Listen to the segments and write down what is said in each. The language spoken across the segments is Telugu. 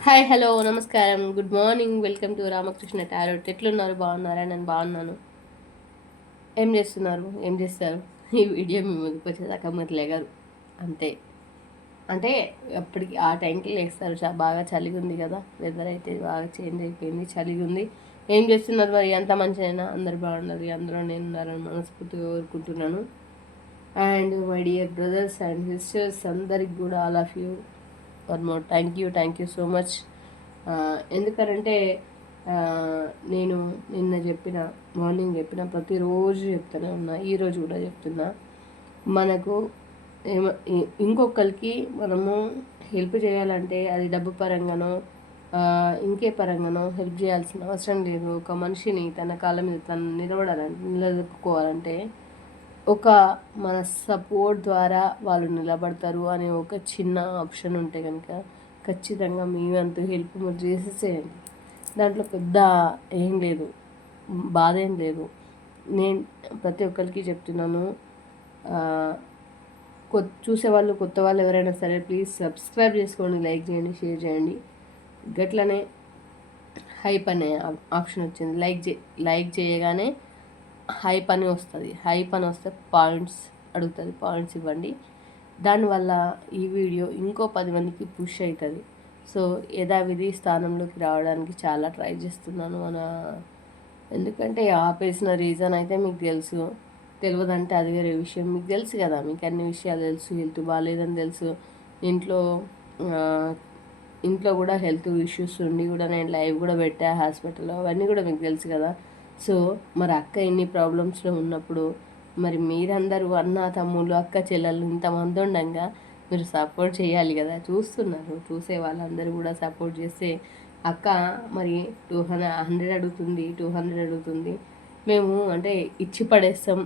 హాయ్ హలో నమస్కారం. Good morning. Welcome to Ramakrishna tarot. ఎట్లున్నారు? బాగున్నారా? నేను బాగున్నాను. ఏం చేస్తున్నారు? ఏం చేస్తారు? ఈ వీడియో మీ ముందుకు వచ్చేదాకా మీరు లేగారు అంతే. అంటే అప్పటికి ఆ టైంకి లేస్తారు. చాలా బాగా చలిగా ఉంది కదా. వెదర్ అయితే బాగా చేంజ్ అయిపోయింది. చలిగా ఉంది ఏం చేస్తున్నారు మరి? ఎంత మంచిదైనా అందరు బాగున్నారు. అందరూ నేను ఉన్నారని మనస్ఫూర్తిగా కోరుకుంటున్నాను. And my dear brothers and sisters అందరికి కూడా all of you. One more. Thank you thank you so much. ఎందుకంటే నేను నిన్న చెప్పిన మార్నింగ్ చెప్పిన ప్రతిరోజు చెప్తూనే ఉన్నా ఈరోజు కూడా చెప్తున్నా. మనకు ఏమ ఇంకొకరికి మనము హెల్ప్ చేయాలంటే అది డబ్బు పరంగానో ఇంకే పరంగానో హెల్ప్ చేయాల్సిన అవసరం లేదు. ఒక మనిషిని తన కాళ్ళ మీద తను నిలబడాలంటే నిలదొక్కుకోవాలంటే ఒక మన సపోర్ట్ ద్వారా వాళ్ళు నిలబడతారు అనే ఒక చిన్న ఆప్షన్ ఉంటే కనుక ఖచ్చితంగా మీ హెల్ప్ మీరు చేసేసేయండి. దాంట్లో పెద్ద ఏం లేదు. బాధ ఏం లేదు. నేను ప్రతి ఒక్కరికి చెప్తున్నాను కొత్త చూసేవాళ్ళు కొత్త వాళ్ళు ఎవరైనా సరే ప్లీజ్ సబ్స్క్రైబ్ చేసుకోండి లైక్ చేయండి షేర్ చేయండి. గట్లనే హైప్ అనే ఆప్షన్ వచ్చింది. లైక్ చే లైక్ చేయగానే హైప్ అని వస్తుంది. హైప్ అని వస్తే పాయింట్స్ అడుగుతుంది పాయింట్స్ ఇవ్వండి. దానివల్ల ఈ వీడియో ఇంకో పది మందికి పుష్ అవుతుంది సో యథావిధి స్థానంలోకి రావడానికి చాలా ట్రై చేస్తున్నాను మన ఎందుకంటే ఆపేసిన రీజన్ అయితే మీకు తెలుసు. తెలియదంటే అది వేరే విషయం. మీకు తెలుసు కదా మీకు అన్ని విషయాలు తెలుసు. హెల్త్ బాగాలేదని తెలుసు. ఇంట్లో ఇంట్లో కూడా హెల్త్ ఇష్యూస్ ఉండి కూడా నేను లైవ్ కూడా పెట్టా హాస్పిటల్లో. అవన్నీ కూడా మీకు తెలుసు కదా. సో మరి అక్క ఎన్ని ప్రాబ్లమ్స్లో ఉన్నప్పుడు మరి మీరందరూ అన్న తమ్ముళ్ళు అక్క చెల్లెళ్ళు ఇంతమంది ఉండగా మీరు సపోర్ట్ చేయాలి కదా చూస్తున్నారు. చూసే వాళ్ళందరూ కూడా సపోర్ట్ చేస్తే అక్క మరి టూ హండ్రెడ్ హండ్రెడ్ అడుగుతుంది టూ హండ్రెడ్ అడుగుతుంది. మేము అంటే ఇచ్చి పడేస్తాం.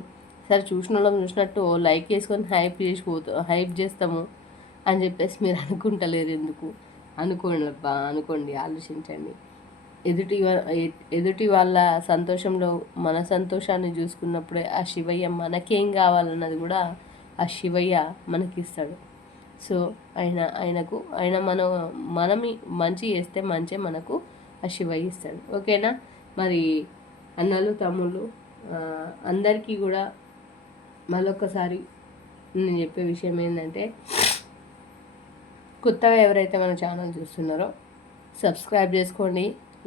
సరే చూసిన వాళ్ళం చూసినట్టు లైక్ చేసుకొని హైప్ చేసిపోతా హైప్ చేస్తాము అని చెప్పేసి మీరు అనుకుంటలేరు ఎందుకు? అనుకోండి అబ్బా అనుకోండి ఆలోచించండి. ఎదుటి ఎదుటి వాళ్ళ సంతోషంలో మన సంతోషాన్ని చూసుకున్నప్పుడే ఆ శివయ్య మనకేం కావాలన్నది కూడా ఆ శివయ్య మనకిస్తాడు. సో ఆయన ఆయనకు ఆయన మనం మనం మంచి చేస్తే మంచి మనకు ఆ శివయ్య ఇస్తాడు. ఓకేనా? మరి అన్నలు తమ్ముళ్ళు అందరికీ కూడా మరొకసారి నేను చెప్పే విషయం ఏంటంటే కొత్తగా ఎవరైతే మన ఛానల్ చూస్తున్నారో సబ్స్క్రైబ్ చేసుకోండి.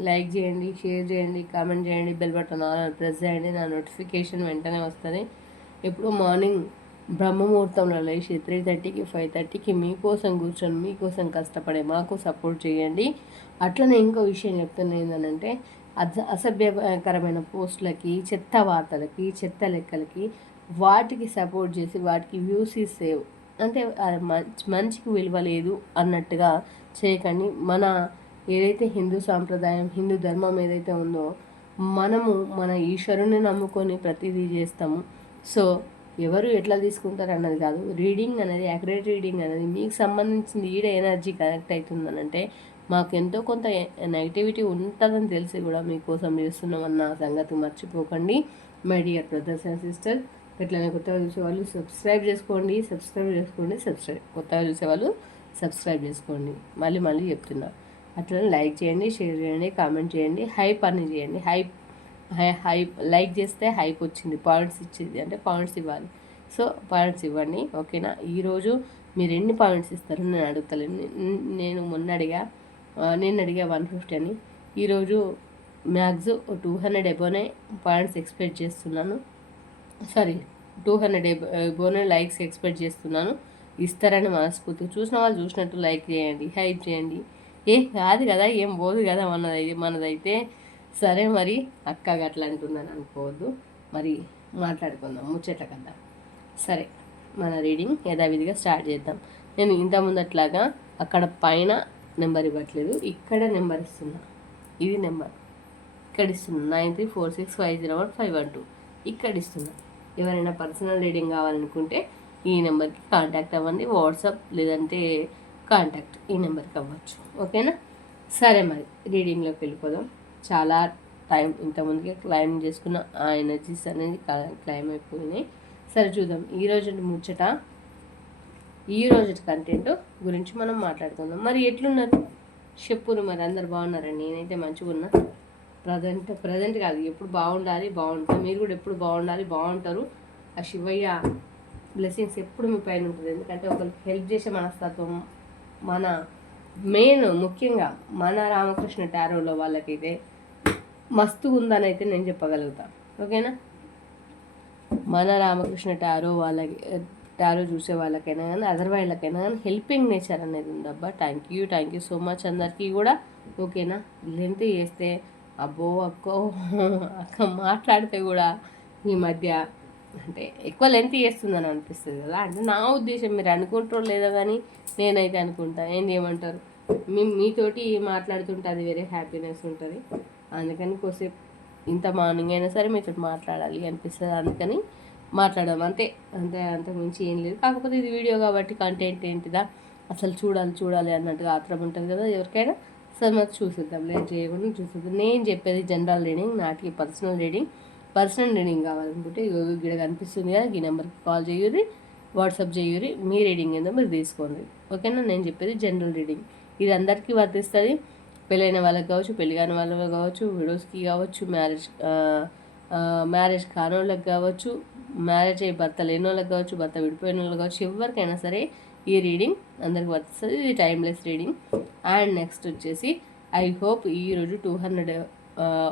లైక్ చేయండి షేర్ చేయండి కామెంట్ చేయండి బెల్ బటన్ ఆల్ ప్రెస్ చేయండి నా నోటిఫికేషన్ వెంటనే వస్తుంది. ఎప్పుడు మార్నింగ్ బ్రహ్మముహూర్తంలో లేచి త్రీ థర్టీకి ఫైవ్ థర్టీకి మీకోసం కూర్చొని మీకోసం కష్టపడే మాకు సపోర్ట్ చేయండి. అట్లనే ఇంకో విషయం చెప్తున్నా ఏంటంటే అస అసభ్యకరమైన పోస్టులకి చెత్త వార్తలకి చెత్త లెక్కలకి వాటికి సపోర్ట్ చేసి వాటికి వ్యూస్ సేవ్ అంటే మంచికి విలువ లేదు అన్నట్టుగా చేయకండి. మన ఏదైతే హిందూ సాంప్రదాయం హిందూ ధర్మం ఏదైతే ఉందో మనము మన ఈశ్వరుని నమ్ముకొని ప్రతిదీ చేస్తాము. సో ఎవరు ఎట్లా తీసుకుంటారు అన్నది కాదు. రీడింగ్ అనేది యాక్యురేట్ రీడింగ్ అనేది మీకు సంబంధించిన ఈడ ఎనర్జీ కనెక్ట్ అవుతుందనంటే మాకు ఎంతో కొంత నెగిటివిటీ ఉంటుందని తెలిసి కూడా మీకోసం చేస్తున్నామన్న సంగతి మర్చిపోకండి. My dear brothers and sister ఎట్లనే కొత్తగా చూసేవాళ్ళు సబ్స్క్రైబ్ చేసుకోండి సబ్స్క్రైబ్ చేసుకోండి సబ్స్క్రైబ్ కొత్తగా చూసేవాళ్ళు సబ్స్క్రైబ్ చేసుకోండి. మళ్ళీ మళ్ళీ చెప్తున్నా. అట్లనే లైక్ చేయండి షేర్ చేయండి కామెంట్ చేయండి. హైప్ అని చేయండి. హైప్ హైప్ లైక్ చేస్తే హైప్ వచ్చింది పాయింట్స్ ఇచ్చింది అంటే పాయింట్స్ ఇవ్వాలి. సో పాయింట్స్ ఇవ్వండి ఓకేనా? ఈరోజు మీరు ఎన్ని పాయింట్స్ ఇస్తారు నేను అడుగుతలేను. నేను మొన్న అడిగా నేను అడిగా వన్ ఫిఫ్టీ అని. ఈరోజు max two hundred ఎబోనే points expect చేస్తున్నాను. Sorry two hundred ఎబోనే likes expect చేస్తున్నాను. ఇస్తారని మనస్ఫూర్తిగా చూసిన వాళ్ళు చూసినట్టు లైక్ చేయండి హైప్ చేయండి. ఏ కాదు కదా ఏం పోదు కదా మనది మనదైతే. సరే మరి అక్క అట్లా అంటుందని అనుకోవద్దు. మరి మాట్లాడుకుందాం ముచ్చట కదా సరే మన రీడింగ్ యథావిధిగా స్టార్ట్ చేద్దాం. నేను ఇంత ముందట్లాగా అక్కడ పైన నెంబర్ ఇవ్వట్లేదు ఇక్కడ నెంబర్ ఇస్తున్నా. ఇది నెంబర్. ఇక్కడ ఇస్తున్నా. Nine three four six five zero one five one two. ఇక్కడ ఇస్తున్నా. ఎవరైనా పర్సనల్ రీడింగ్ కావాలనుకుంటే ఈ నెంబర్కి కాంటాక్ట్ అవ్వండి. వాట్సాప్ లేదంటే కాంటాక్ట్ ఈ నెంబర్కి అవ్వచ్చు. ఓకేనా? సరే మరి రీడింగ్లోకి వెళ్ళిపోదాం. చాలా టైం ఇంతకుముందుకే క్లైమ్ చేసుకున్న ఆ ఎనర్జీస్ అనేది క్లైమ్ అయిపోయినాయి. సరే చూద్దాం. ఈ రోజు ముచ్చట ఈ రోజు కంటెంట్ గురించి మనం మాట్లాడుకుందాం. మరి ఎట్లున్నారు? చెప్పురు మరి అందరు బాగున్నారండి నేనైతే మంచిగా ఉన్నా. ప్రజెంట్ ప్రజెంట్ కాదు ఎప్పుడు బాగుండాలి బాగుంటుంది మీరు కూడా ఎప్పుడు బాగుండాలి బాగుంటారు. ఆ శివయ్య బ్లెస్సింగ్స్ ఎప్పుడు మీ పైన ఉంటుంది. ఎందుకంటే ఒకరికి హెల్ప్ చేసే మనస్తత్వం మన మెయిన్ ముఖ్యంగా మన రామకృష్ణ టారోలో వాళ్ళకైతే మస్తు ఉందని అయితే నేను చెప్పగలుగుతాను ఓకేనా? మన రామకృష్ణ టారో వాళ్ళకి టారో చూసే వాళ్ళకైనా కానీ అదర్ వాళ్ళకైనా కానీ హెల్పింగ్ నేచర్ అనేది ఉందబ్బా thank you thank you so much అందరికీ కూడా. ఓకేనా? లెంత్ చేస్తే అబ్బో అక్కో అక్క మాట్లాడితే కూడా ఈ మధ్య అంటే ఎక్కువ లెంత్ చేస్తుందని అనిపిస్తుంది కదా. అంటే నా ఉద్దేశం మీరు అనుకుంటారో లేదో కానీ నేనైతే అనుకుంటాను ఏం చేయమంటారు మీ మీతోటి మాట్లాడుతుంటే అది వేరే హ్యాపీనెస్ ఉంటుంది. అందుకని కొద్దిసేపు ఇంత మార్నింగ్ అయినా సరే మీతో మాట్లాడాలి అనిపిస్తుంది. అందుకని మాట్లాడడం అంతే అంతే అంతకు మించి ఏం లేదు. కాకపోతే ఇది వీడియో కాబట్టి కంటెంట్ ఏంటిదా? అసలు చూడాలి చూడాలి అన్నట్టుగా ఆత్రం ఉంటుంది కదా. ఎవరికైనా సరే మరి చూసిద్దాం. లేదు చేయకుండా చూసిద్దాం. నేను చెప్పేది జనరల్ రీడింగ్ నాటికి పర్సనల్ రీడింగ్ పర్సనల్ రీడింగ్ కావాలనుకుంటే ఇక్కడ కనిపిస్తుంది కదా ఈ నెంబర్కి కాల్ చేయరు వాట్సాప్ చేయరు మీ రీడింగ్ ఏందో మీరు తీసుకోండి. ఓకేనా? నేను చెప్పేది జనరల్ రీడింగ్. ఇది అందరికీ వర్తిస్తుంది. పెళ్ళైన వాళ్ళకి కావచ్చు పెళ్ళి కాని వాళ్ళకి కావచ్చు విడోస్కి కావచ్చు మ్యారేజ్ మ్యారేజ్ కాని వాళ్ళకి కావచ్చు మ్యారేజ్ అయ్యి భర్త లేని వాళ్ళకి కావచ్చు భర్త విడిపోయిన వాళ్ళకి కావచ్చు ఎవరికైనా సరే ఈ రీడింగ్ అందరికి వర్తిస్తుంది. ఇది టైమ్లెస్ రీడింగ్. అండ్ నెక్స్ట్ వచ్చేసి ఐ హోప్ ఈరోజు టూ హండ్రెడ్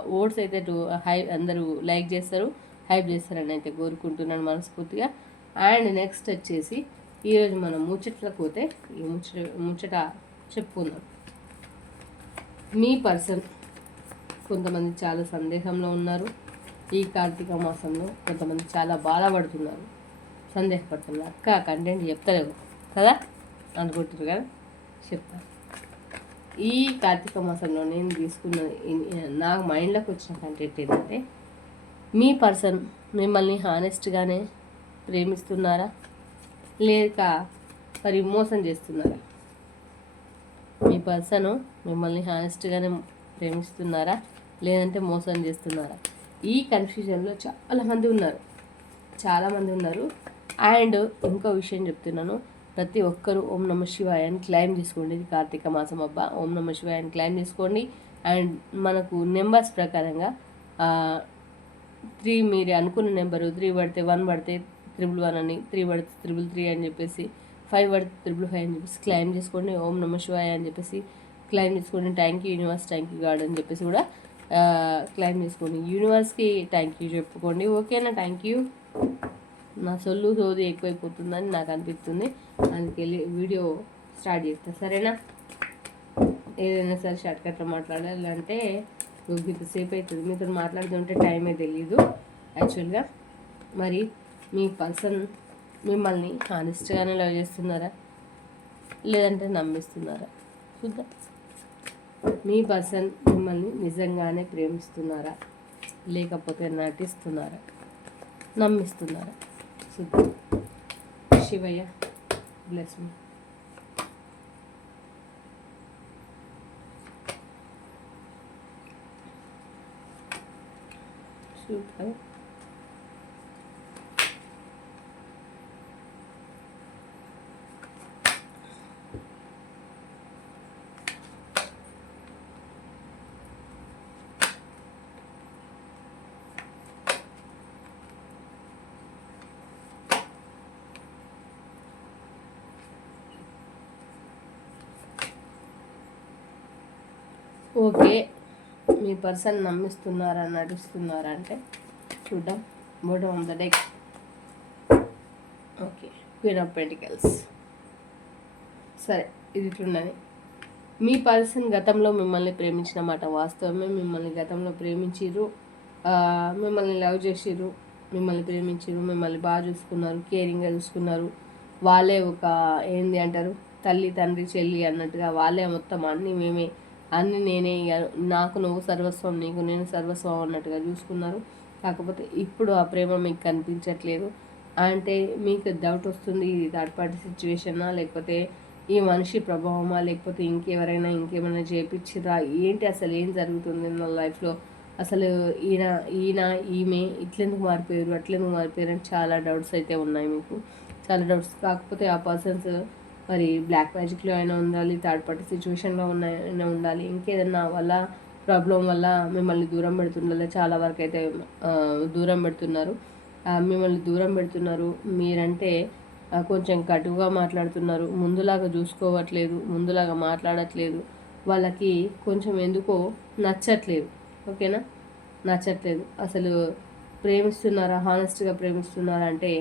ఓట్స్ అయితే టూ హై అందరూ లైక్ చేస్తారు హైప్ చేస్తారని అయితే కోరుకుంటున్నాను మనస్ఫూర్తిగా. అండ్ నెక్స్ట్ వచ్చేసి ఈరోజు మనం ముచ్చట్లకు పోతే ఈ ముచ్చట ముచ్చట చెప్పుకుందాం. మీ పర్సన్ కొంతమంది చాలా సందేహంలో ఉన్నారు. ఈ కార్తీక మాసంలో కొంతమంది చాలా బాధపడుతున్నారు. సందేహపడుతున్నారు. అక్క కంటెంట్ చెప్తలేవు. కదా? అనుకుంటారు కదా? చెప్తాను. ఈ కార్తీక మాసంలో నేను తీసుకున్న నా నాకు మైండ్లోకి వచ్చిన కంటెంట్ ఏంటంటే మీ పర్సన్ మిమ్మల్ని హానెస్ట్గానే ప్రేమిస్తున్నారా? లేక మరి మోసం చేస్తున్నారా? మీ పర్సన్ మిమ్మల్ని హానెస్ట్గానే ప్రేమిస్తున్నారా? లేదంటే మోసం చేస్తున్నారా? ఈ కన్ఫ్యూజన్లో చాలామంది ఉన్నారు. చాలామంది ఉన్నారు. అండ్ ఇంకో విషయం చెప్తున్నాను. ప్రతి ఒక్కరూ ఓం నమ శివాయ అని క్లైమ్ చేసుకోండి. ఇది కార్తీక మాసం అబ్బా. ఓం నమ శివాయ అని క్లైమ్ చేసుకోండి. అండ్ మనకు నెంబర్స్ ప్రకారంగా త్రీ మీరు అనుకున్న నెంబరు త్రీ పడితే వన్ పడితే త్రిబుల్ వన్ అని త్రీ పడితే త్రిబుల్ త్రీ అని చెప్పేసి ఫైవ్ పడితే త్రిబుల్ ఫైవ్ అని చెప్పేసి క్లైమ్ చేసుకోండి. ఓం నమ శివాయ అని చెప్పేసి క్లైమ్ చేసుకోండి. Thank you universe thank you God అని చెప్పేసి కూడా క్లైమ్ చేసుకోండి. యూనివర్స్కి థ్యాంక్ యూ చెప్పుకోండి. ఓకేనా? Thank you. నా సొల్లు సోది ఎక్కువైపోతుందని నాకు అనిపిస్తుంది. అందుకెళ్ళి వీడియో స్టార్ట్ చేస్తా. సరేనా? ఏదైనా సరే షార్ట్ కట్లో మాట్లాడాలంటే ఇంతసేపు అవుతుంది. మీతో మాట్లాడుతుంటే టైమే తెలియదు యాక్చువల్గా. మరి మీ పర్సన్ మిమ్మల్ని హానెస్ట్గానే లవ్ చేస్తున్నారా? లేదంటే నమ్మిస్తున్నారా? చూద్దాం. మీ పర్సన్ మిమ్మల్ని నిజంగానే ప్రేమిస్తున్నారా? లేకపోతే నటిస్తున్నారా? నమ్మిస్తున్నారా? Shivayya bless me super okay. మీ పర్సన్ నమ్మిస్తున్నారా నడుస్తున్నారా అంటే చూద్దాం. Bottom on the deck okay. Queen of pentacles సరే ఇది ఇట్లున్నది మీ పర్సన్ గతంలో మిమ్మల్ని ప్రేమించిన మాట వాస్తవమే. మిమ్మల్ని గతంలో ప్రేమించిర్రు. మిమ్మల్ని లవ్ చేసిర్రు. మిమ్మల్ని ప్రేమించిర్రు. మిమ్మల్ని బాగా చూసుకున్నారు. కేరింగ్గా చూసుకున్నారు. వాళ్ళే ఒక ఏంది అంటారు? తల్లి తండ్రి చెల్లి అన్నట్టుగా వాళ్ళే మొత్తం అన్నీ మేమే అన్నీ నేనే ఇయ్యాను నాకు నువ్వు సర్వస్వం నీకు నేను సర్వస్వం అన్నట్టుగా చూసుకున్నారు. కాకపోతే ఇప్పుడు ఆ ప్రేమ మీకు కనిపించట్లేదు. అంటే మీకు డౌట్ వస్తుంది ఇది థర్డ్ పార్టీ సిచ్యువేషనా లేకపోతే ఈ మనిషి ప్రభావమా? లేకపోతే ఇంకెవరైనా ఇంకేమైనా చేపించిరా ఏంటి అసలు ఏం జరుగుతుంది నా లైఫ్లో అసలు ఈయన ఈయన ఈమె ఇట్లెందుకు మారిపోయారు అట్లెందుకు మారిపోయారు అని చాలా డౌట్స్ అయితే ఉన్నాయి మీకు. చాలా డౌట్స్ కాకపోతే ఆ పర్సన్స్ మరి బ్లాక్ మ్యాజిక్లో అయినా ఉండాలి థర్డ్ పార్టీ సిచ్యువేషన్లో ఉన్న అయినా ఉండాలి. ఇంకేదన్నా వల్ల ప్రాబ్లం వల్ల మిమ్మల్ని దూరం పెడుతుండాలి. చాలా వరకు అయితే దూరం పెడుతున్నారు. మిమ్మల్ని దూరం పెడుతున్నారు. మీరంటే కొంచెం కటువుగా మాట్లాడుతున్నారు. ముందులాగా చూసుకోవట్లేదు ముందులాగా మాట్లాడట్లేదు. వాళ్ళకి కొంచెం ఎందుకో నచ్చట్లేదు. ఓకేనా? నచ్చట్లేదు. అసలు ప్రేమిస్తున్నారా? హానెస్ట్గా ప్రేమిస్తున్నారా అంటే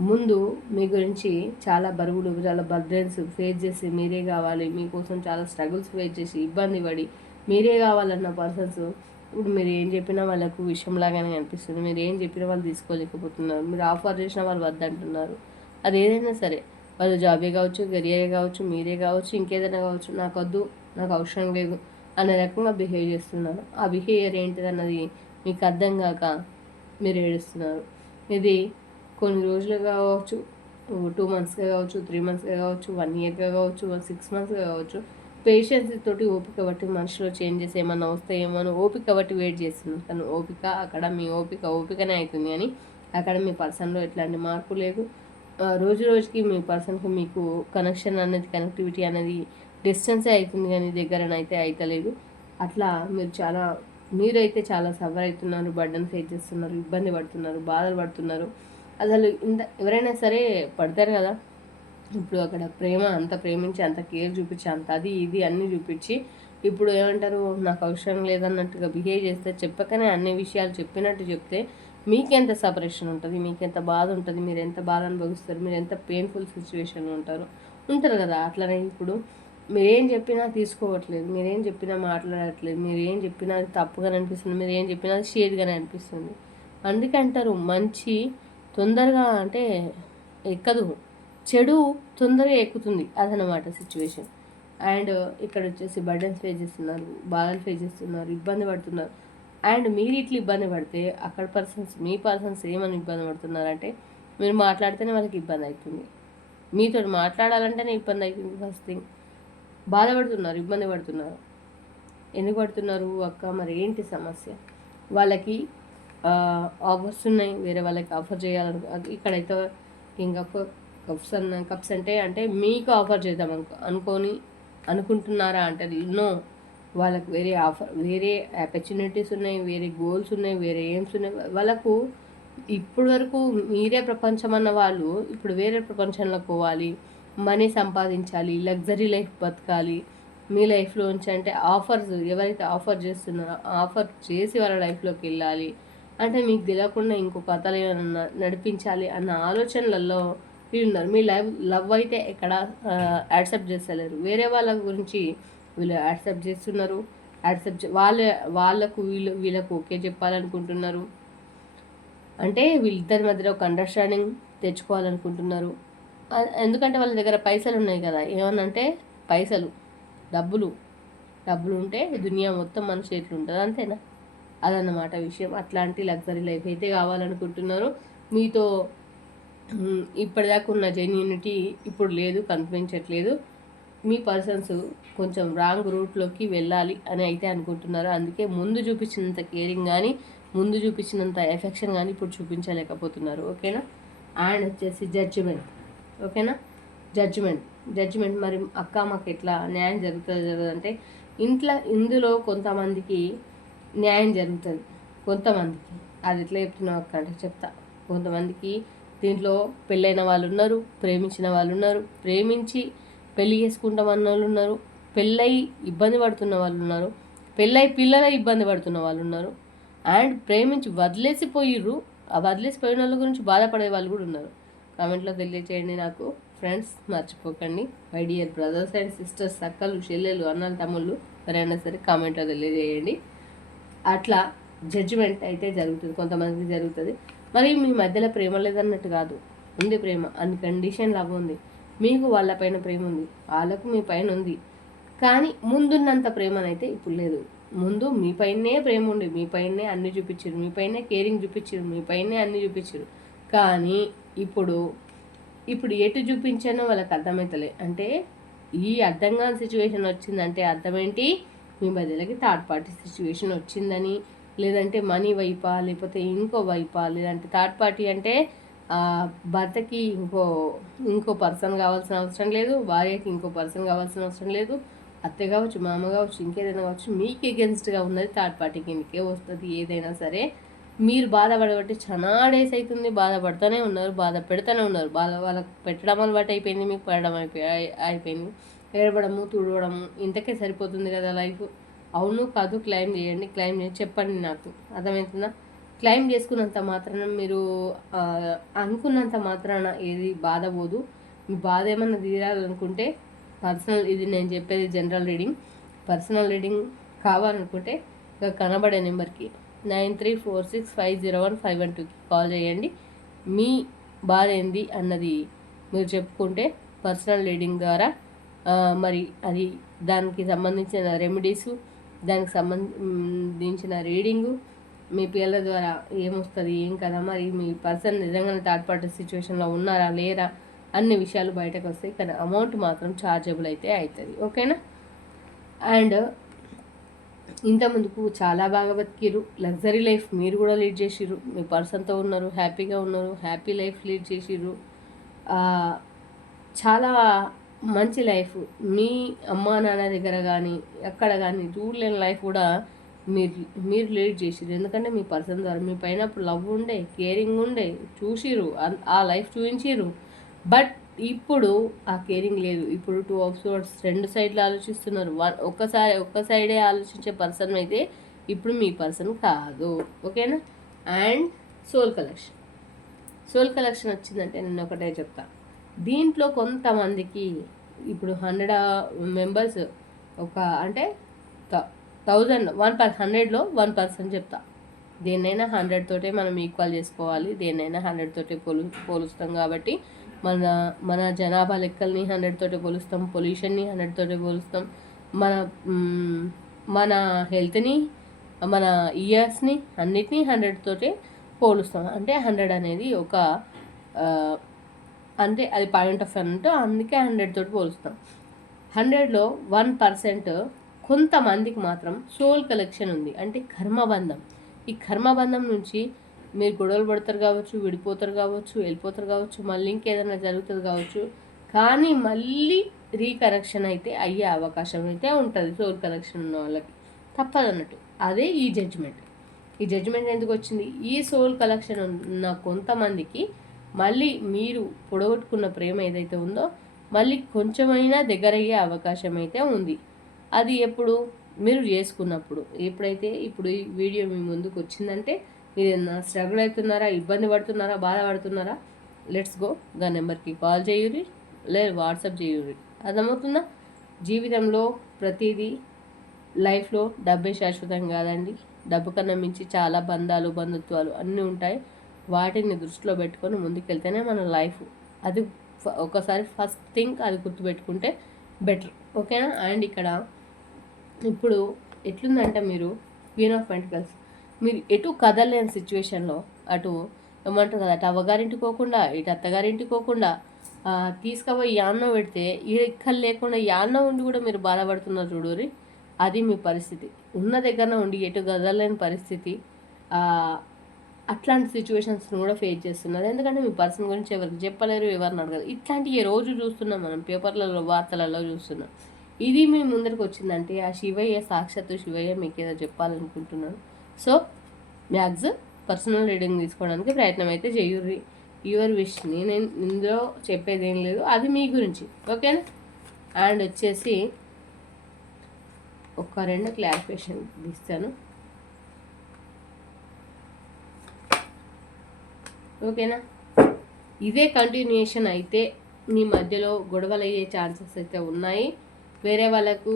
ముందు మీ గురించి చాలా బరువులు చాలా బర్డెన్స్ ఫేస్ చేసి మీరే కావాలి మీకోసం చాలా స్ట్రగుల్స్ ఫేస్ చేసి ఇబ్బంది పడి మీరే కావాలన్న పర్సన్స్ ఇప్పుడు మీరు ఏం చెప్పినా వాళ్ళకు విషయంలాగానే అనిపిస్తుంది. మీరు ఏం చెప్పినా వాళ్ళు తీసుకోలేకపోతున్నారు. మీరు ఆఫర్ చేసినా వాళ్ళు వద్దంటున్నారు. అది ఏదైనా సరే. వాళ్ళు జాబే కావచ్చు కెరియరే కావచ్చు మీరే కావచ్చు ఇంకేదైనా కావచ్చు నాకు వద్దు నాకు అవసరం లేదు అనే రకంగా బిహేవ్ చేస్తున్నారు. ఆ బిహేవియర్ ఏంటిది అన్నది మీకు అర్థం కాక మీరు ఏడుస్తున్నారు. ఇది కొన్ని రోజులు కావచ్చు టూ మంత్స్గా కావచ్చు త్రీ మంత్స్గా కావచ్చు వన్ ఇయర్గా కావచ్చు సిక్స్ మంత్స్గా కావచ్చు పేషెన్స్ తోటి ఓపిక బట్టి మనిషిలో చేంజెస్ ఏమన్నా వస్తాయేమో అని ఓపిక బట్టి వెయిట్ చేస్తుంది. కానీ ఓపిక అక్కడ మీ ఓపిక ఓపికనే అవుతుంది అని అక్కడ మీ పర్సన్లో ఎట్లాంటి మార్పు లేదు. రోజు రోజుకి మీ పర్సన్కి మీకు కనెక్షన్ అనేది కనెక్టివిటీ అనేది డిస్టెన్సే అవుతుంది కానీ దగ్గరనైతే అవుతలేదు అట్లా మీరు చాలా మీరైతే చాలా సఫర్ అవుతున్నారు బర్డన్ ఫేస్ చేస్తున్నారు ఇబ్బంది పడుతున్నారు బాధలు పడుతున్నారు. అసలు ఇంత ఎవరైనా సరే పడతారు కదా. ఇప్పుడు అక్కడ ప్రేమ అంత ప్రేమించి అంత కేర్ చూపించి అంత అది ఇది అన్నీ చూపించి ఇప్పుడు ఏమంటారు నాకు అవసరం లేదన్నట్టుగా బిహేవ్ చేస్తే చెప్పకనే అన్ని విషయాలు చెప్పినట్టు చెప్తే మీకెంత సపరేషన్ ఉంటుంది? మీకెంత బాధ ఉంటుంది? మీరు ఎంత బాధ అనుభవిస్తారు? మీరు ఎంత పెయిన్ఫుల్ సిచ్యువేషన్లో ఉంటారు? ఉంటారు కదా. అట్లనే ఇప్పుడు మీరేం చెప్పినా తీసుకోవట్లేదు. మీరేం చెప్పినా మాట్లాడట్లేదు. మీరు ఏం చెప్పినా అది తప్పుగానే అనిపిస్తుంది. మీరు ఏం చెప్పినా అది షేడ్గానే అనిపిస్తుంది. అందుకే అంటారు మంచి తొందరగా అంటే ఎక్కదు. చెడు తొందరగా ఎక్కుతుంది అదనమాట సిచ్యువేషన్ అండ్ ఇక్కడ వచ్చేసి బర్డన్స్ ఫేస్ చేస్తున్నారు బాధలు ఫేస్ చేస్తున్నారు ఇబ్బంది పడుతున్నారు. అండ్ మీరు ఇట్లా ఇబ్బంది పడితే అక్కడ పర్సన్స్ మీ పర్సన్స్ ఏమని ఇబ్బంది పడుతున్నారంటే మీరు మాట్లాడితేనే వాళ్ళకి ఇబ్బంది అవుతుంది మీతో మాట్లాడాలంటేనే ఇబ్బంది అవుతుంది ఫస్ట్ థింగ్ బాధపడుతున్నారు ఇబ్బంది పడుతున్నారు. ఎందుకు పడుతున్నారు? అక్క మరి ఏంటి సమస్య? వాళ్ళకి ఆఫర్స్ ఉన్నాయి. వేరే వాళ్ళకి ఆఫర్ చేయాలను ఇక్కడైతే ఇంకా కప్స్ అన్న కప్స్ అంటే అంటే మీకు ఆఫర్ చేద్దాం అనుకో అనుకొని అనుకుంటున్నారా? అంటే నో వాళ్ళకి వేరే ఆఫర్ వేరే ఆపర్చునిటీస్ ఉన్నాయి వేరే గోల్స్ ఉన్నాయి వేరే ఎయిమ్స్ ఉన్నాయి. వాళ్ళకు ఇప్పుడు వరకు మీరే ప్రపంచం అన్న వాళ్ళు ఇప్పుడు వేరే ప్రపంచంలో పోవాలి మనీ సంపాదించాలి లగ్జరీ లైఫ్ బతకాలి మీ లైఫ్లో ఉంచి అంటే ఆఫర్స్ ఎవరైతే ఆఫర్ చేస్తున్నారో ఆఫర్ చేసి వాళ్ళ లైఫ్లోకి వెళ్ళాలి అంటే మీకు తెలియకుండా ఇంకో కథలు ఏమైనా నడిపించాలి అన్న ఆలోచనలలో వీళ్ళు ఉన్నారు. మీ లైవ్ లవ్ అయితే ఎక్కడ యాక్సెప్ట్ చేస్తలేరు. వేరే వాళ్ళ గురించి వీళ్ళు యాక్సెప్ట్ చేస్తున్నారు. యాక్సెప్ట్ వాళ్ళ వాళ్ళకు వీళ్ళు వీళ్ళకు ఓకే చెప్పాలనుకుంటున్నారు. అంటే వీళ్ళిద్దరి మధ్యలో ఒక అండర్స్టాండింగ్ తెచ్చుకోవాలనుకుంటున్నారు. ఎందుకంటే వాళ్ళ దగ్గర పైసలు ఉన్నాయి కదా. ఏమనంటే పైసలు డబ్బులు. డబ్బులు ఉంటే దునియా మొత్తం మన చేతిలో ఉంటుంది. అంతేనా? అదన్నమాట విషయం. అట్లాంటి లగ్జరీ లైఫ్ అయితే కావాలనుకుంటున్నారు. మీతో ఇప్పటిదాకా ఉన్న జెన్యూనిటీ ఇప్పుడు లేదు కనిపించట్లేదు. మీ పర్సన్స్ కొంచెం రాంగ్ రూట్లోకి వెళ్ళాలి అని అయితే అనుకుంటున్నారు. అందుకే ముందు చూపించినంత కేరింగ్ కానీ ముందు చూపించినంత ఎఫెక్షన్ కానీ ఇప్పుడు చూపించలేకపోతున్నారు. ఓకేనా? అండ్ వచ్చేసి జడ్జిమెంట్. ఓకేనా? జడ్జిమెంట్. జడ్జిమెంట్ మరి అక్క మాకు ఎట్లా న్యాయం జరుగుతుంది జరగదు అంటే ఇంట్లో ఇందులో కొంతమందికి న్యాయం జరుగుతుంది. కొంతమందికి అది ఎట్లా చెప్తున్నావు అక్క అంటే చెప్తా. కొంతమందికి దీంట్లో పెళ్ళైన వాళ్ళు ఉన్నారు ప్రేమించిన వాళ్ళు ఉన్నారు ప్రేమించి పెళ్ళి చేసుకుంటామన్న వాళ్ళు ఉన్నారు పెళ్ళై ఇబ్బంది పడుతున్న వాళ్ళు ఉన్నారు పెళ్ళై పిల్లల ఇబ్బంది పడుతున్న వాళ్ళు ఉన్నారు అండ్ ప్రేమించి వదిలేసిపోయిర్రు ఆ వదిలేసిపోయిన వాళ్ళ గురించి బాధపడే వాళ్ళు కూడా ఉన్నారు. కామెంట్లో తెలియచేయండి నాకు. ఫ్రెండ్స్ మర్చిపోకండి. My dear brothers and sisters అక్కలు చెల్లెలు అన్నలు తమ్ముళ్ళు ఎవరైనా సరే కామెంట్లో తెలియజేయండి. అట్లా జడ్జిమెంట్ అయితే జరుగుతుంది కొంతమందికి జరుగుతుంది. మరి మీ మధ్యలో ప్రేమ లేదన్నట్టు కాదు ఉంది ప్రేమ అన్ని కండిషన్ లవ్ ఉంది. మీకు వాళ్ళపైన ప్రేమ ఉంది వాళ్ళకు మీ పైన ఉంది. కానీ ముందున్నంత ప్రేమనైతే ఇప్పుడు లేదు. ముందు మీ పైనే ప్రేమ ఉండి మీ పైనే అన్ని చూపించారు మీ పైనే కేరింగ్ చూపించారు మీ పైనే అన్ని చూపించారు కానీ ఇప్పుడు ఇప్పుడు ఎటు చూపించానో వాళ్ళకి అర్థమవుతలే అంటే ఈ అర్థం కాని సిచ్యువేషన్ వచ్చిందంటే అర్థం ఏంటి మీ మధ్యలోకి థర్డ్ పార్టీ సిచ్యువేషన్ వచ్చిందని లేదంటే మనీ వైపా లేకపోతే ఇంకో వైపా లేదంటే థర్డ్ పార్టీ అంటే భర్తకి ఇంకో ఇంకో పర్సన్ కావాల్సిన అవసరం లేదు భార్యకి ఇంకో పర్సన్ కావాల్సిన అవసరం లేదు. అత్త కావచ్చు మామ కావచ్చు ఇంకేదైనా కావచ్చు మీకు ఎగెన్స్ట్గా ఉన్నది థర్డ్ పార్టీ కిందకే వస్తుంది ఏదైనా సరే. మీరు బాధపడబట్టి చాలా డేస్ అవుతుంది బాధపడుతూనే ఉన్నారు బాధ పెడుతూనే ఉన్నారు. బాధ వాళ్ళకి పెట్టడం అలవాటు అయిపోయింది మీకు పడడం అయిపోయి అయిపోయింది. ఏడవడము తుడవడము ఇంతకే సరిపోతుంది కదా లైఫ్. అవును కాదు క్లైమ్ చేయండి క్లైమ్ చేయండి చెప్పండి నాకు. అర్థమవుతుందా క్లైమ్ చేసుకున్నంత మాత్రాన మీరు అనుకున్నంత మాత్రాన ఏది బాధ పోదు మీ బాధ ఏమన్నా తీరాలనుకుంటే పర్సనల్ ఇది నేను చెప్పేది జనరల్ రీడింగ్. పర్సనల్ రీడింగ్ కావాలనుకుంటే ఇక కనబడే నెంబర్కి nine three four six five zero one five one టూకి కాల్ చేయండి. మీ బాధ ఏంది అన్నది మీరు చెప్పుకుంటే పర్సనల్ రీడింగ్ ద్వారా మరి అది దానికి సంబంధించిన రెమెడీసు దానికి సంబంధించిన రీడింగు మీ పిల్లల ద్వారా ఏమొస్తుంది ఏం కదా మరి మీ పర్సన్ నిజంగానే థర్డ్ పార్టీ సిచ్యువేషన్లో ఉన్నారా లేరా అన్ని విషయాలు బయటకు వస్తాయి. కానీ అమౌంట్ మాత్రం ఛార్జబుల్ అయితే అవుతుంది ఓకేనా అండ్ ఇంతకుముందుకు చాలా బాగా బతికిరు లగ్జరీ లైఫ్ మీరు కూడా లీడ్ చేసిర్రు. మీ పర్సన్తో ఉన్నారు హ్యాపీగా ఉన్నారు హ్యాపీ లైఫ్ లీడ్ చేసిర్రు. చాలా మంచి లైఫ్. మీ అమ్మా నాన్న దగ్గర కానీ ఎక్కడ కానీ చూడలేని లైఫ్ కూడా మీరు మీరు లీడ్ చేసిరు ఎందుకంటే మీ పర్సన్ ద్వారా మీ పైన లవ్ ఉండే కేరింగ్ ఉండే చూసిరు ఆ లైఫ్ చూపించారు బట్ ఇప్పుడు ఆ కేరింగ్ లేదు. ఇప్పుడు టూ ఆఫ్సోర్డ్స్ రెండు సైడ్లు ఆలోచిస్తున్నారు. వన్ ఒక్కసారి ఒక్క సైడే ఆలోచించే పర్సన్ అయితే ఇప్పుడు మీ పర్సన్ కాదు. ఓకేనా? And soul collection. Soul collection వచ్చిందంటే నేను ఒకటే చెప్తాను దీంట్లో కొంతమందికి ఇప్పుడు హండ్రెడ్ మెంబర్స్ ఒక అంటే థౌజండ్ వన్ పర్ హండ్రెడ్లో వన్ పర్సెంట్ చెప్తా. దేన్నైనా హండ్రెడ్ తోటే మనం ఈక్వల్ చేసుకోవాలి దేన్నైనా హండ్రెడ్ తోటే పోలు పోలుస్తాం కాబట్టి మన మన జనాభా లెక్కల్ని హండ్రెడ్ తోటే పోలుస్తాం పొల్యూషన్ని హండ్రెడ్ తోటే పోలుస్తాం మన మన హెల్త్ని మన ఇయర్స్ని అన్నిటినీ హండ్రెడ్ తోటే పోలుస్తాం. అంటే హండ్రెడ్ అనేది ఒక అంటే అది పాయింట్ ఆఫ్ అంటే అందుకే హండ్రెడ్ తోటి పోలుస్తాం. హండ్రెడ్లో వన్ పర్సెంట్ కొంతమందికి మాత్రం సోల్ కలెక్షన్ ఉంది. అంటే కర్మబంధం. ఈ కర్మబంధం నుంచి మీరు గొడవలు పడతారు కావచ్చు విడిపోతారు కావచ్చు వెళ్ళిపోతారు కావచ్చు మళ్ళీ ఇంకేదైనా జరుగుతుంది కావచ్చు కానీ మళ్ళీ రీకరెక్షన్ అయితే అయ్యే అవకాశం అయితే ఉంటుంది సోల్ కలెక్షన్ ఉన్న వాళ్ళకి. తప్పదు అన్నట్టు అదే ఈ జడ్జిమెంట్ ఈ జడ్జిమెంట్ ఎందుకు వచ్చింది? ఈ సోల్ కలెక్షన్ ఉన్న కొంతమందికి మళ్ళీ మీరు పొడగొట్టుకున్న ప్రేమ ఏదైతే ఉందో మళ్ళీ కొంచెమైనా దగ్గరయ్యే అవకాశం అయితే ఉంది. అది ఎప్పుడు? మీరు చేసుకున్నప్పుడు. ఎప్పుడైతే ఇప్పుడు ఈ వీడియో మీ ముందుకు వచ్చిందంటే మీరు ఏదైనా స్ట్రగుల్ అవుతున్నారా ఇబ్బంది పడుతున్నారా బాధపడుతున్నారా లెట్స్ గో గా నెంబర్కి కాల్ చేయురి లేదు వాట్సాప్ చేయురి. అర్థమవుతుందా? జీవితంలో ప్రతిదీ లైఫ్లో డబ్బే శాశ్వతం కాదండి. డబ్బు కన్నా మించి చాలా బంధాలు బంధుత్వాలు అన్నీ ఉంటాయి. వాటిని దృష్టిలో పెట్టుకొని ముందుకెళ్తేనే మన లైఫ్ అది ఒకసారి ఫస్ట్ థింగ్ అది గుర్తుపెట్టుకుంటే బెటర్. ఓకేనా? అండ్ ఇక్కడ ఇప్పుడు ఎట్లుందంటే మీరు క్వీన్ ఆఫ్ పెంటికల్స్. మీరు ఎటు కదలలేని సిచ్యువేషన్లో అటు ఏమంటారు కదా అటు అవ్వగారింటికి పోకుండా ఇటు అత్తగారింటికి పోకుండా తీసుకుపోయి యాన్నో పెడితే ఇక్కడ లేకుండా యాన్నో ఉండి కూడా మీరు బాధపడుతున్నారు చూడూరి అది మీ పరిస్థితి. ఉన్న దగ్గర ఉండి ఎటు కదలలేని పరిస్థితి. అట్లాంటి సిచ్యువేషన్స్ని కూడా ఫేస్ చేస్తున్నారు. ఎందుకంటే మీ పర్సన్ గురించి ఎవరికి చెప్పలేరు ఎవరిని అడగరు ఇట్లాంటివి రోజు చూస్తున్నాం మనం పేపర్లలో వార్తలలో చూస్తున్నాం. ఇది మీ ముందరికి వచ్చిందంటే ఆ శివయ్య సాక్షాత్తు శివయ్య మీకు ఏదో చెప్పాలనుకుంటున్నాను సో మ్యాక్స్ పర్సనల్ రీడింగ్ తీసుకోవడానికి ప్రయత్నం అయితే చేయుర్రి. యువర్ విష్ని నేను ఇందులో చెప్పేది ఏం లేదు. అది మీ గురించి ఓకేనా? అండ్ వచ్చేసి ఒక రెండు క్లారిఫికేషన్ ఇస్తాను. ఓకేనా? ఇదే కంటిన్యూషన్ అయితే మీ మధ్యలో గొడవలు అయ్యే ఛాన్సెస్ అయితే ఉన్నాయి. వేరే వాళ్ళకు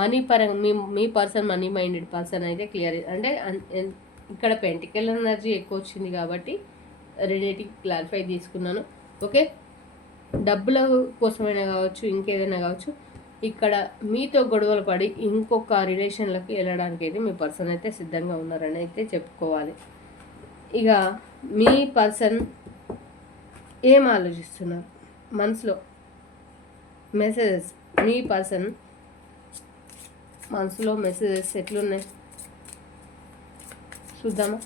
మనీ పరంగా మీ మీ పర్సన్ మనీ మైండెడ్ పర్సన్ అయితే క్లియర్ అంటే ఇక్కడ పెంటికల్ ఎనర్జీ ఎక్కువ వచ్చింది కాబట్టి రెండింటికి క్లారిఫై తీసుకున్నాను. ఓకే? డబ్బుల కోసమైనా కావచ్చు ఇంకేదైనా కావచ్చు ఇక్కడ మీతో గొడవలు పడి ఇంకొక రిలేషన్లకు వెళ్ళడానికి అయితే మీ పర్సన్ అయితే సిద్ధంగా ఉన్నారని అయితే చెప్పుకోవాలి. ఇక మీ పర్సన్ ఏం ఆలోచిస్తున్నారు? మనసులో మెసేజెస్. మీ పర్సన్ మనసులో మెసేజెస్ ఎట్లున్నాయి? చూద్దామా?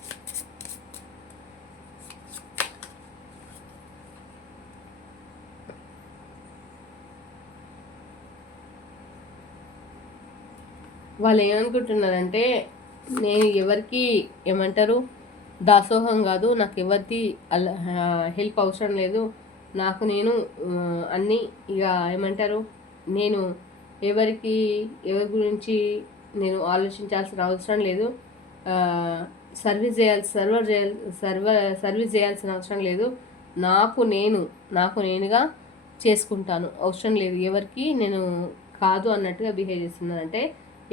వాళ్ళు ఏమనుకుంటున్నారంటే నేను ఎవరికి ఏమంటారు? దాసోహం కాదు నాకు ఎవరిది హెల్ప్ అవసరం లేదు. నాకు నేను అన్నీ ఇక ఏమంటారు నేను ఎవరికి ఎవరి గురించి నేను ఆలోచించాల్సిన అవసరం లేదు. సర్వీస్ చేయాల్సి సర్వర్ చేయాలి సర్వ సర్వీస్ చేయాల్సిన అవసరం లేదు. నాకు నేను నాకు నేనుగా చేసుకుంటాను. అవసరం లేదు ఎవరికి నేను కాదు అన్నట్టుగా బిహేవ్ చేస్తున్నానంటే అంటే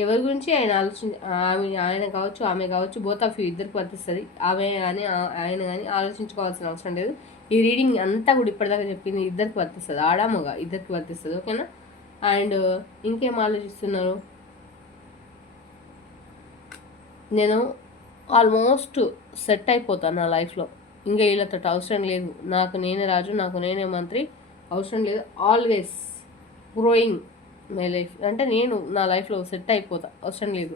ఎవరి గురించి ఆయన ఆలోచన ఆమె ఆయన కావచ్చు ఆమె కావచ్చు బోత్ ఆఫ్ యూ ఇద్దరికి వర్తిస్తుంది. ఆమె కానీ ఆయన కానీ ఆలోచించుకోవాల్సిన అవసరం లేదు. ఈ రీడింగ్ అంతా కూడా ఇప్పటిదాకా చెప్పింది ఇద్దరికి వర్తిస్తుంది. ఆడ మగ ఇద్దరికి వర్తిస్తుంది ఓకేనా అండ్ ఇంకేం ఆలోచిస్తున్నారు? నేను ఆల్మోస్ట్ సెట్ అయిపోతాను నా లైఫ్లో ఇంకా వీళ్ళతో అవసరం లేదు. నాకు నేనే రాజు నాకు నేనే మంత్రి అవసరం లేదు. ఆల్వేస్ గ్రోయింగ్ మై లైఫ్ అంటే నేను నా లైఫ్లో సెట్ అయిపోతా. అవసరం లేదు.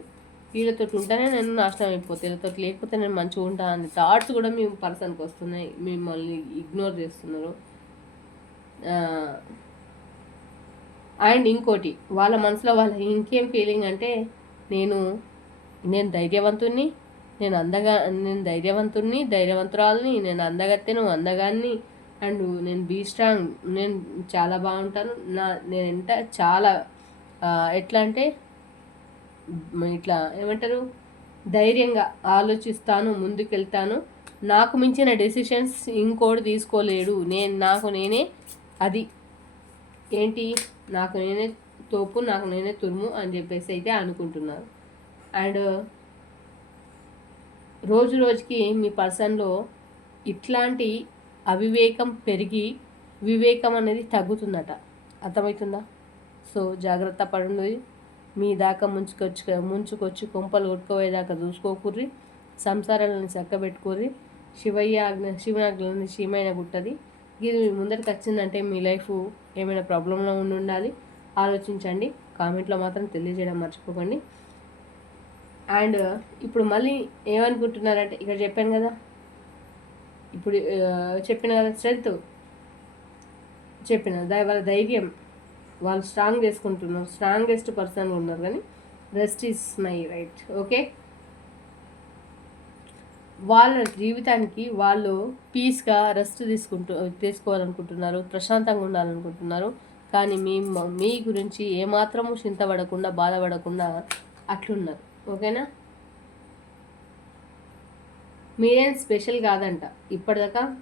వీళ్ళతో ఉంటేనే నేను నాశనం అయిపోతా. వీళ్ళతో లేకపోతే నేను మంచిగా ఉంటా అనే థాట్స్ కూడా మీ పర్సన్కి వస్తున్నాయి. మిమ్మల్ని ఇగ్నోర్ చేస్తున్నారు. అండ్ ఇంకోటి వాళ్ళ మనసులో వాళ్ళ ఇంకేం ఫీలింగ్ అంటే నేను నేను ధైర్యవంతుణ్ణి నేను అందగా నేను ధైర్యవంతుణ్ణి ధైర్యవంతురాలని నేను అందగత్తెను అందగాన్ని అండ్ నేను బీ స్ట్రాంగ్ నేను చాలా బాగుంటాను. నా నేను ఎంత చాలా ఎట్లా అంటే ఇట్లా ఏమంటారు ధైర్యంగా ఆలోచిస్తాను ముందుకెళ్తాను. నాకు మించిన డెసిషన్స్ ఇంకోటి తీసుకోలేడు. నేను నాకు నేనే అది. ఏంటి? నాకు నేనే తోపు నాకు నేనే తురుము అని చెప్పేసి అయితే అనుకుంటున్నాను. అండ్ రోజు రోజుకి మీ పర్సన్లో ఇట్లాంటి అవివేకం పెరిగి వివేకం అనేది తగ్గుతుందట. అర్థమవుతుందా? సో జాగ్రత్త పడండి. మీ దాకా ముంచుకొచ్చి ముంచుకొచ్చి కొంపలు కొట్టుకోవేదాకా చూసుకోకుర్రి. సంసారాలను చక్కబెట్టుకోర్రి. శివయ్య ఆజ్ఞ శివనాజ్ఞలని శివమైన గుట్టది. ఇది మీ ముందరికి వచ్చిందంటే మీ లైఫ్ ఏమైనా ప్రాబ్లంలో ఉండి ఉండాలి. ఆలోచించండి. కామెంట్లో మాత్రం తెలియజేయడం మర్చిపోకండి. అండ్ ఇప్పుడు మళ్ళీ ఏమనుకుంటున్నారంటే ఇక్కడ చెప్పాను కదా ఇప్పుడు చెప్పిన కదా స్ట్రెంత్ చెప్పిన దా- వాళ్ళ ధైర్యం వాళ్ళు స్ట్రాంగ్ చేసుకుంటున్నారు స్ట్రాంగెస్ట్ పర్సన్ ఉన్నారు కానీ rest is my right okay? వాళ్ళ జీవితానికి వాళ్ళు పీస్గా రెస్ట్ తీసుకుంటూ తీసుకోవాలనుకుంటున్నారు ప్రశాంతంగా ఉండాలనుకుంటున్నారు కానీ మీ మీ గురించి ఏమాత్రము చింతపడకుండా బాధపడకుండా అట్లున్నారు ఓకేనా? మీరేం స్పెషల్ కాదంట. ఇప్పటిదాకా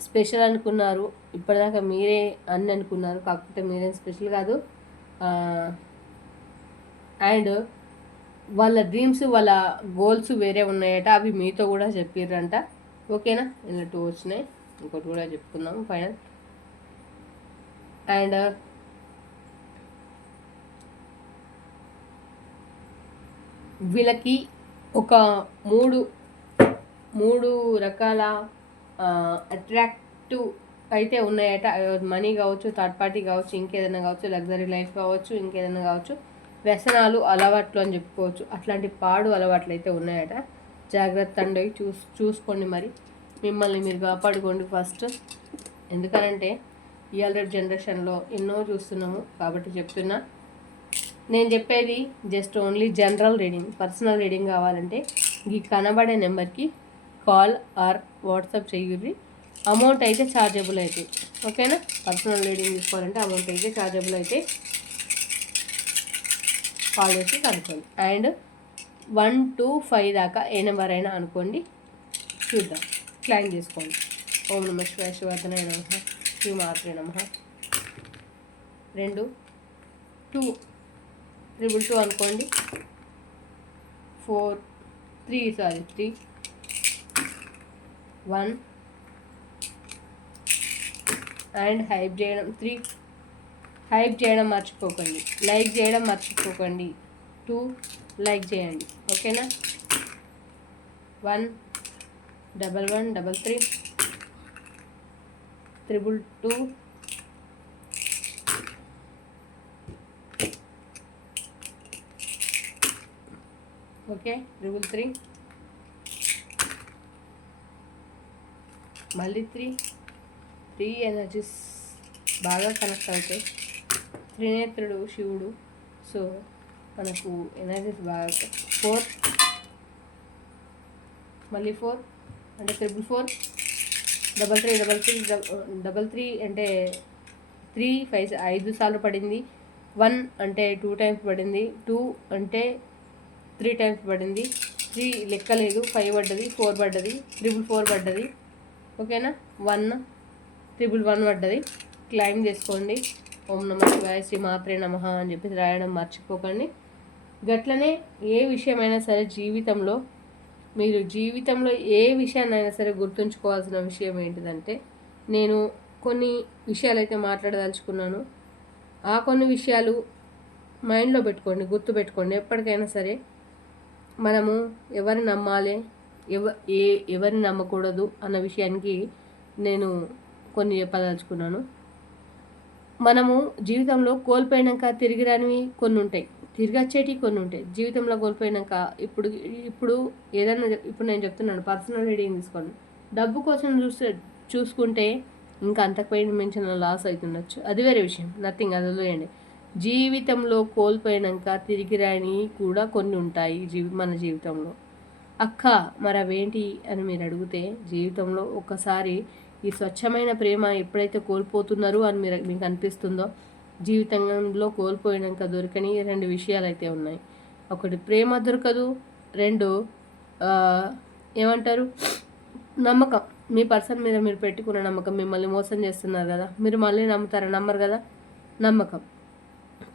స్పెషల్ అనుకున్నారు. ఇప్పటిదాకా మీరే అని అనుకున్నారు. కాకపోతే మీరేం స్పెషల్ కాదు. అండ్ వాళ్ళ డ్రీమ్స్ వాళ్ళ గోల్స్ వేరే ఉన్నాయట. అవి మీతో కూడా చెప్పిర్రంట. ఓకేనా? ఇలా టూ వచ్చినాయి. ఇంకోటి కూడా చెప్పుకుందాం. ఫైనల్. అండ్ వీళ్ళకి ఒక మూడు మూడు రకాల అట్రాక్టివ్ అయితే ఉన్నాయట. మనీ కావచ్చు థర్డ్ పార్టీ కావచ్చు ఇంకేదైనా కావచ్చు లగ్జరీ లైఫ్ కావచ్చు ఇంకేదైనా కావచ్చు. వ్యసనాలు అలవాట్లు అని చెప్పుకోవచ్చు. అట్లాంటి పాడు అలవాట్లు అయితే ఉన్నాయట. జాగ్రత్త అండి చూస్ చూసుకోండి మరి. మిమ్మల్ని మీరు కాపాడుకోండి ఫస్ట్ ఎందుకనంటే ఇవాళ జనరేషన్లో ఎన్నో చూస్తున్నాము. కాబట్టి చెప్తున్నా నేను చెప్పేది just only general reading personal reading కావాలంటే ఈ కనబడే నెంబర్కి కాల్ ఆర్ వాట్సాప్ చేయుర్రి. అమౌంట్ అయితే ఛార్జబుల్ అయితే ఓకేనా? పర్సనల్ రీడింగ్ తీసుకోవాలంటే అమౌంట్ అయితే ఛార్జబుల్ అయితే కాల్ చేసి కనుక్కోండి. అండ్ వన్ టూ ఫైవ్ దాకా ఏ నెంబర్ అయినా అనుకోండి చూద్దాం. క్లైమ్ చేసుకోండి. ఓం నమ శివాయ శివర్ధనాయ నమ శ్రీ మాత్రే నమ. రెండు టూ. త్రిబుల్ టూ అనుకోండి. Four three sorry three one and hype చేయడం త్రీ హైప్ చేయడం మర్చిపోకండి. లైక్ చేయడం మర్చిపోకండి. టూ లైక్ చేయండి. ఓకేనా? One double one double three triple two okay double three మళ్ళీ త్రీ త్రీ ఎనర్జీస్ బాగా కనెక్ట్ అవుతాయి. త్రినేత్రుడు శివుడు సో మనకు ఎనర్జీస్ బాగా ఫోర్ మళ్ళీ ఫోర్ అంటే triple four double three double three double three అంటే త్రీ ఫైవ్ ఐదు సార్లు పడింది. వన్ అంటే టూ టైమ్స్ పడింది. టూ అంటే త్రీ టైమ్స్ పడింది. త్రీ లెక్కలేదు ఫైవ్ పడ్డది ఫోర్ పడ్డది త్రిబుల్ ఫోర్ పడ్డది. ఓకేనా? వన్ త్రిబుల్ వన్ పడ్డది. క్లైమ్ చేసుకోండి. ఓం నమ శివాయ శ్రీ మాత్రే నమ అని చెప్పి రాయడం మర్చిపోకండి. గట్లనే ఏ విషయమైనా సరే జీవితంలో మీరు జీవితంలో ఏ విషయాన్నైనా సరే గుర్తుంచుకోవాల్సిన విషయం ఏంటిదంటే నేను కొన్ని విషయాలు అయితే మాట్లాడదలుచుకున్నాను. ఆ కొన్ని విషయాలు మైండ్లో పెట్టుకోండి గుర్తు పెట్టుకోండి ఎప్పటికైనా సరే మనము ఎవరిని నమ్మాలి ఎవ ఏ ఎవరిని నమ్మకూడదు అన్న విషయానికి నేను కొన్ని చెప్పదలుచుకున్నాను. మనము జీవితంలో కోల్పోయినాక తిరిగి రానివి కొన్ని ఉంటాయి తిరిగి వచ్చేటివి కొన్ని ఉంటాయి జీవితంలో కోల్పోయినాక ఇప్పుడు ఇప్పుడు ఏదైనా ఇప్పుడు నేను చెప్తున్నాను పర్సనల్ రీడింగ్ తీసుకోండి. డబ్బు కోసం చూస్తే చూసుకుంటే ఇంకా అంతకుపోయిన మించిన లాస్ అవుతుండొచ్చు. అది వేరే విషయం. నథింగ్ అది వదిలేయండి. జీవితంలో కోల్పోయినాక తిరిగి రాని కూడా కొన్ని ఉంటాయి జీవి మన జీవితంలో. అక్క మరి అని మీరు అడిగితే జీవితంలో ఒకసారి ఈ స్వచ్ఛమైన ప్రేమ ఎప్పుడైతే కోల్పోతున్నారు అని మీరు మీకు అనిపిస్తుందో జీవితంలో కోల్పోయినాక దొరకని రెండు విషయాలు అయితే ఉన్నాయి. ఒకటి ప్రేమ దొరకదు. రెండు ఏమంటారు? నమ్మకం. మీ పర్సన్ మీద మీరు పెట్టుకున్న నమ్మకం మిమ్మల్ని మోసం చేస్తున్నారు కదా. మీరు మళ్ళీ నమ్ముతారా? నమ్మరు కదా? నమ్మకం.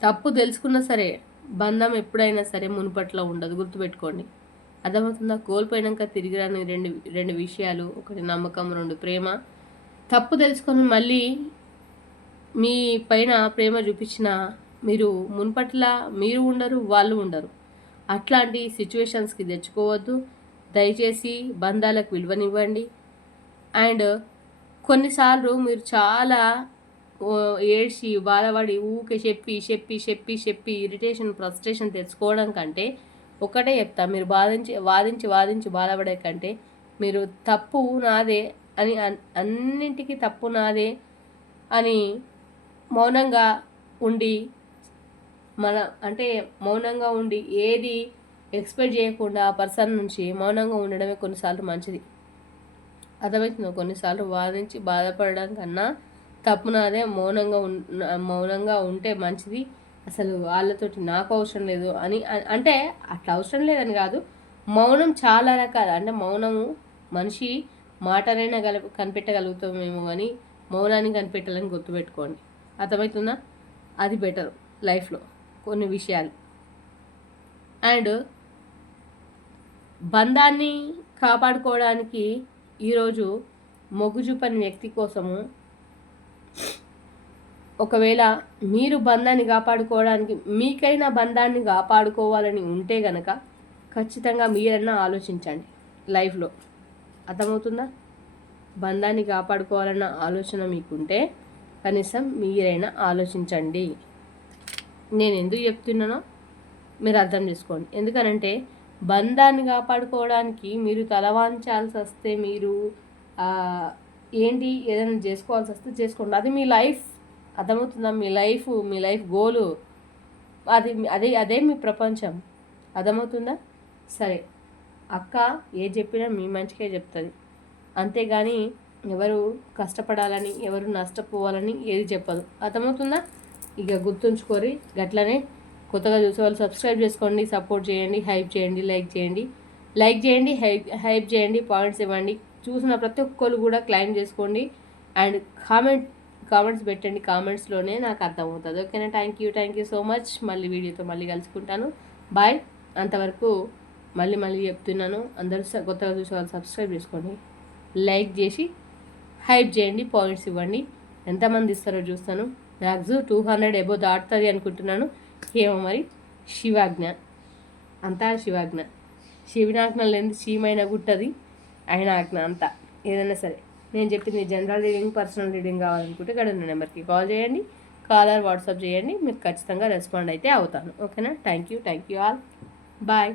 తప్పు తెలుసుకున్నా సరే బంధం ఎప్పుడైనా సరే మునుపట్లో ఉండదు. గుర్తుపెట్టుకోండి. అర్థమవుతుందా? కోల్పోయినాక తిరిగి రాని రెండు రెండు విషయాలు ఒకటి నమ్మకం రెండు ప్రేమ. తప్పు తెలుసుకొని మళ్ళీ మీ పైన ప్రేమ చూపించిన మీరు మునుపట్లా మీరు ఉండరు వాళ్ళు ఉండరు. అట్లాంటి సిచ్యువేషన్స్కి తెచ్చుకోవద్దు. దయచేసి బంధాలకు విలువనివ్వండి. అండ్ కొన్నిసార్లు మీరు చాలా ఏడ్చి బాధపడి ఊకే చెప్పి చెప్పి చెప్పి చెప్పి ఇరిటేషన్ ఫ్రస్ట్రేషన్ తెచ్చుకోవడం కంటే ఒకటే చెప్తా. మీరు బాధించి వాదించి వాదించి బాధపడే కంటే మీరు తప్పు నాదే అని అన్నింటికి తప్పు నాదే అని మౌనంగా ఉండి మన అంటే మౌనంగా ఉండి ఏది ఎక్స్పెక్ట్ చేయకుండా ఆ పర్సన్ నుంచి మౌనంగా ఉండడమే కొన్నిసార్లు మంచిది. అర్థమవుతుంది? కొన్నిసార్లు వాదించి బాధపడడం కన్నా తప్పునాదే మౌనంగా మౌనంగా ఉంటే మంచిది. అసలు వాళ్ళతోటి నాకు అవసరం లేదు అని అంటే అట్లా అవసరం లేదని కాదు. మౌనం చాలా రకాలు. అంటే మౌనము మనిషి మాటనైనా కల కనిపెట్టగలుగుతామేమో కానీ మౌనాన్ని కనిపెట్టాలని గుర్తుపెట్టుకోండి. అర్థమవుతుందా అది బెటర్ లైఫ్లో కొన్ని విషయాలు. అండ్ బంధాన్ని కాపాడుకోవడానికి ఈరోజు మొగ్గు చూపని వ్యక్తి కోసము ఒకవేళ మీరు బంధాన్ని కాపాడుకోవడానికి మీకైనా బంధాన్ని కాపాడుకోవాలని ఉంటే గనక ఖచ్చితంగా మీరన్నా ఆలోచించండి లైఫ్లో. అర్థమవుతుందా? బంధాన్ని కాపాడుకోవాలన్న ఆలోచన మీకుంటే కనీసం మీరైనా ఆలోచించండి. నేను ఎందుకు చెప్తున్నానో మీరు అర్థం చేసుకోండి. ఎందుకనంటే బంధాన్ని కాపాడుకోవడానికి మీరు తలవాంచాల్సి వస్తే మీరు ఏంటి? ఏదైనా చేసుకోవాల్సి వస్తే చేసుకోండి. అది మీ లైఫ్. అర్థమవుతుందా? మీ లైఫ్ మీ లైఫ్ గోలు. అది అదే అదే మీ ప్రపంచం. అర్థమవుతుందా? సరే. అక్క ఏ చెప్పినా మీ మంచికే చెప్తుంది. అంతేగాని ఎవరు కష్టపడాలని ఎవరు నష్టపోవాలని ఏది చెప్పదు. అర్థమవుతుందా? ఇక గుర్తుంచుకోరి గట్లనే కొత్తగా చూసే వాళ్ళు సబ్స్క్రైబ్ చేసుకోండి సపోర్ట్ చేయండి హైప్ చేయండి లైక్ చేయండి. లైక్ చేయండి హైప్ హైప్ చేయండి పాయింట్స్ ఇవ్వండి. చూసిన ప్రతి ఒక్కరు కూడా క్లైమ్ చేసుకోండి. అండ్ కామెంట్ కామెంట్స్ పెట్టండి కామెంట్స్లోనే నాకు అర్థమవుతుంది. ఓకేనా thank you thank you so much మళ్ళీ వీడియోతో మళ్ళీ కలుసుకుంటాను. బాయ్ అంతవరకు మళ్ళీ మళ్ళీ చెప్తున్నాను. అందరూ కొత్తగా చూసే వాళ్ళు సబ్స్క్రైబ్ చేసుకోండి. లైక్ చేసి హైప్ చేయండి పాయింట్స్ ఇవ్వండి. ఎంతమంది ఇస్తారో చూస్తాను. మ్యాక్సిమం టూ హండ్రెడ్ ఎబో దాటుతుంది అనుకుంటున్నాను. ఏమో మరి? శివాజ్ఞ. అంతా శివాజ్ఞ. శివునాజ్ఞ లేని చీమైన గుట్టది. ఆయన ఆజ్ఞ అంతా. ఏదైనా సరే. నేను చెప్పింది జనరల్ రీడింగ్ పర్సనల్ రీడింగ్ కావాలనుకుంటే ఇక్కడ ఉన్న నెంబర్కి కాల్ చేయండి. కాలర్ వాట్సాప్ చేయండి. మీకు ఖచ్చితంగా రెస్పాండ్ అయితే అవుతాను. ఓకేనా? Thank you thank you all. Bye.